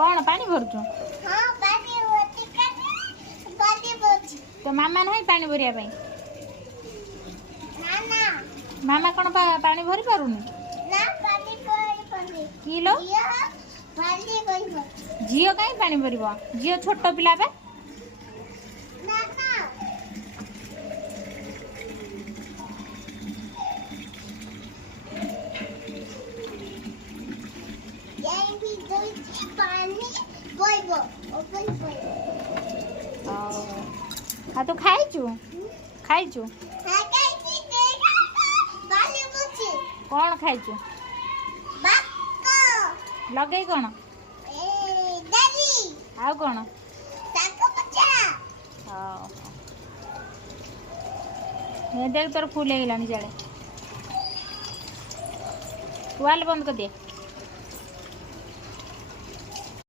कौन पानी भरुचु? हां पानी होती कर पानी भरुचु। तो मामा नहीं पानी भरिया पई? ना ना मामा कौन पानी भरी पारुनी? ना पानी भरी पानी किलो ये पानी भरी झियो कहीं पानी भरिबो? झियो छोट पिला बे। ना ना ये भी दो पानी बोइबो ओपन बोइबो। हाँ तो खाइचु खाइचु हां काई देखा पानी बुची कौन खाइचु? बाको लगे कौन ए दादी आउ कौन? ताको बच्चा देख तोर फूल हो गलानी जाड़े वाल बंद कर दिए।